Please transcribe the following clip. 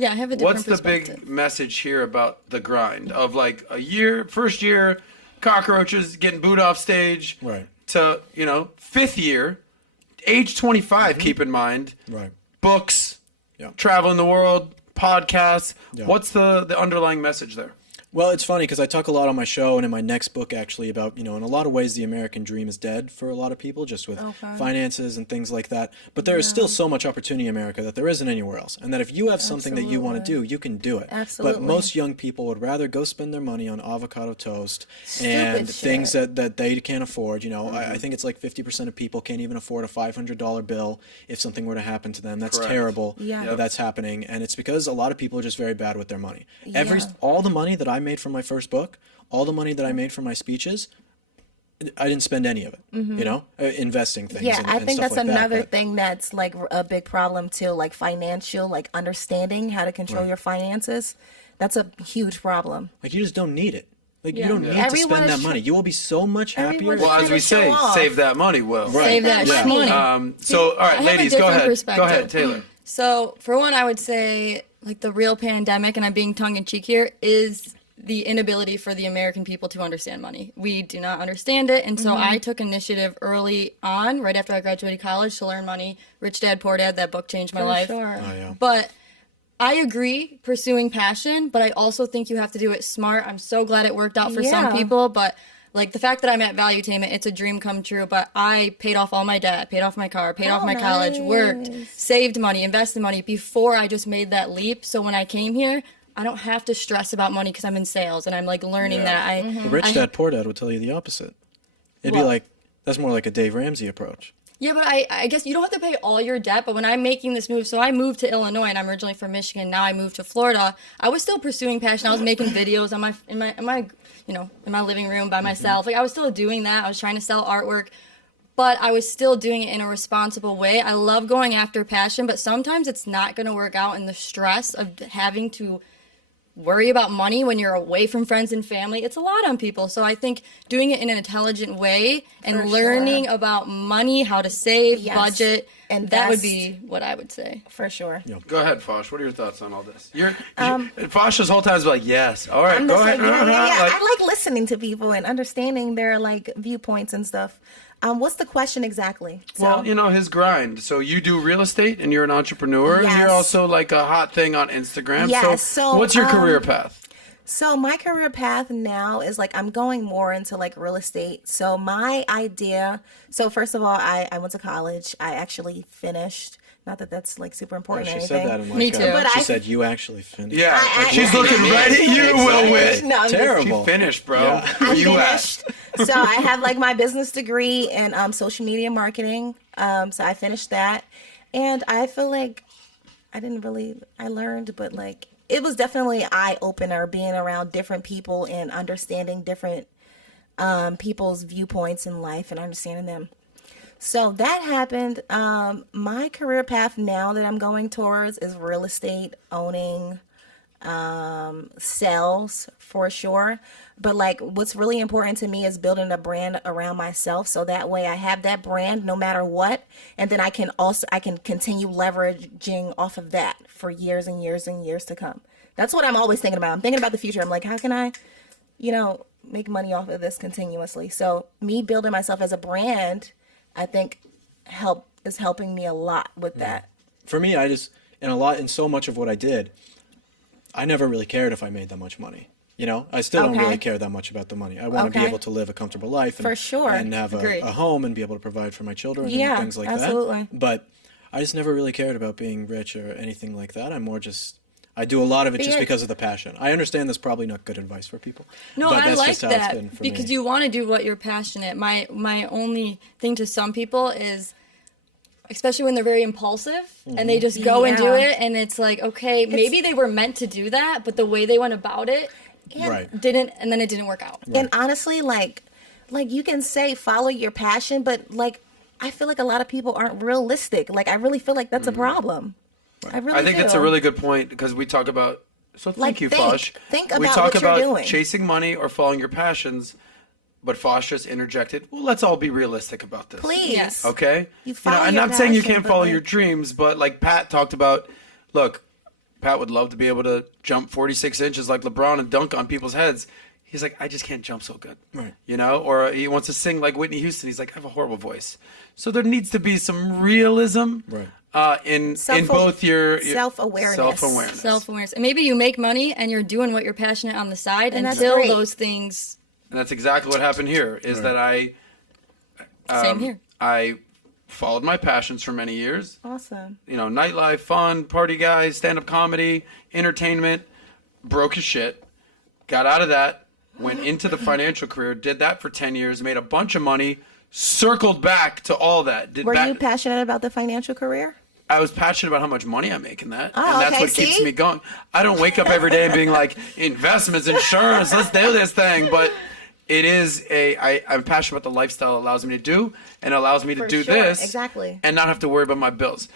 Yeah, I have a different What's the big message here about the grind of like first year, cockroaches getting booed off stage, right, to, you know, fifth year, age 25, keep in mind, right, books, yeah, traveling the world, podcasts. Yeah. What's the underlying message there? Well, it's funny because I talk a lot on my show and in my next book actually about, you know, in a lot of ways the American dream is dead for a lot of people just with finances and things like that. But there is still so much opportunity in America that there isn't anywhere else. And that if you have something that you want to do, you can do it. Absolutely. But most young people would rather go spend their money on avocado toast and things that they can't afford. You know, I think it's like 50% of people can't even afford a $500 bill if something were to happen to them. That's terrible that that's happening. And it's because a lot of people are just very bad with their money. All the money that I made from my first book, all the money that I made from my speeches, I didn't spend any of it, you know, investing things. Yeah, I think that's like another thing that's like a big problem too, like financial, like understanding how to control your finances. That's a huge problem. Like you just don't need it. Like you don't need to spend that money. You will be so much happier. Well, as we say, save that money, Will. Right. Save that money. So, all right, ladies, go ahead. Go ahead, Taylor. So, for one, I would say, like, the real pandemic, and I'm being tongue-in-cheek here, is the inability for the American people to understand money. We do not understand it, and so I took initiative early on, right after I graduated college, to learn money. Rich Dad, Poor Dad, that book changed my life. Sure. Oh, yeah. But I agree pursuing passion, but I also think you have to do it smart. I'm so glad it worked out for some people, but like the fact that I'm at Valuetainment, it's a dream come true, but I paid off all my debt, paid off my car, paid off my college, worked, saved money, invested money before I just made that leap. So when I came here, I don't have to stress about money because I'm in sales and I'm like learning that. The Rich Dad Poor Dad would tell you the opposite. It'd be like, that's more like a Dave Ramsey approach. Yeah, but I guess you don't have to pay all your debt, but when I'm making this move, so I moved to Illinois and I'm originally from Michigan, now I moved to Florida, I was still pursuing passion. I was making videos on in my living room by myself. Like I was still doing that. I was trying to sell artwork, but I was still doing it in a responsible way. I love going after passion, but sometimes it's not going to work out in the stress of having to worry about money when you're away from friends and family. It's a lot on people. So I think doing it in an intelligent way and learning about money, how to save, budget, and that would be what I would say. For sure. Yeah. Go ahead, Fosh. What are your thoughts on all this? Fosh this whole time is like, yes. All right, go ahead. I like listening to people and understanding their like viewpoints and stuff. What's the question exactly? Well, you know, his grind. So you do real estate and you're an entrepreneur. Yes. You're also like a hot thing on Instagram. Yes. So what's your career path? So my career path now is like I'm going more into like real estate. So my idea, so first of all, I went to college. I actually finished. Not that that's like super important or She anything. said that in like Me too. But she said you actually finished. Yeah, she's looking right at you, Will Witt. No, I'm just- Terrible. She finished, bro. Yeah. Where you at? So I have like my business degree in social media marketing. So I finished that, and I feel like I learned, but like it was definitely an eye opener being around different people and understanding different people's viewpoints in life and understanding them. So that happened. My career path now that I'm going towards is real estate, owning, sales for sure. But like what's really important to me is building a brand around myself. So that way I have that brand no matter what. And then I can continue leveraging off of that for years and years and years to come. That's what I'm always thinking about. I'm thinking about the future. I'm like, how can I, make money off of this continuously? So me building myself as a brand, I think is helping me a lot with that. For me, in so much of what I did, I never really cared if I made that much money. I still don't really care that much about the money. I want to be able to live a comfortable life and, for sure. and have a home and be able to provide for my children and things like absolutely. that. But I just never really cared about being rich or anything like that. I'm more I do a lot of it just because of the passion. I understand that's probably not good advice for people. No, but I that's like just how it's been that for because me. you want to do what you're passionate. My only thing to some people is, especially when they're very impulsive and they just go and do it, and it's like, okay, maybe they were meant to do that, but the way they went about it didn't, and then it didn't work out. Right. And honestly, like you can say follow your passion, but like I feel like a lot of people aren't realistic. Like I really feel like that's a problem. Right. I think that's a really good point because we talk about. So thank you, Fosh. Think about we talk what you're about doing. Chasing money or following your passions, but Fosh just interjected. Well, let's all be realistic about this. Please. Yes. Okay. You follow I'm your not saying you passion, can't but follow like- your dreams, but like Pat talked about, look, Pat would love to be able to jump 46 inches like LeBron and dunk on people's heads. He's like, I just can't jump so good. Right. You know, or he wants to sing like Whitney Houston. He's like, I have a horrible voice. So there needs to be some realism in both your self-awareness. Self-awareness. And maybe you make money and you're doing what you're passionate on the side And that's until great. those things. And that's exactly what happened here, is that Same here. I followed my passions for many years. Awesome. You know, nightlife, fun, party guys, stand-up comedy, entertainment, broke as shit, got out of that, went into the financial career, did that for 10 years, made a bunch of money, circled back to all that. Were you passionate about the financial career? I was passionate about how much money I make in that. Oh, and that's okay, what keeps see? me going. I don't wake up every day and being like, investments, insurance, let's do this thing. But it is I'm passionate about the lifestyle it allows me to do, and allows me to For do sure, this. exactly. And not have to worry about my bills.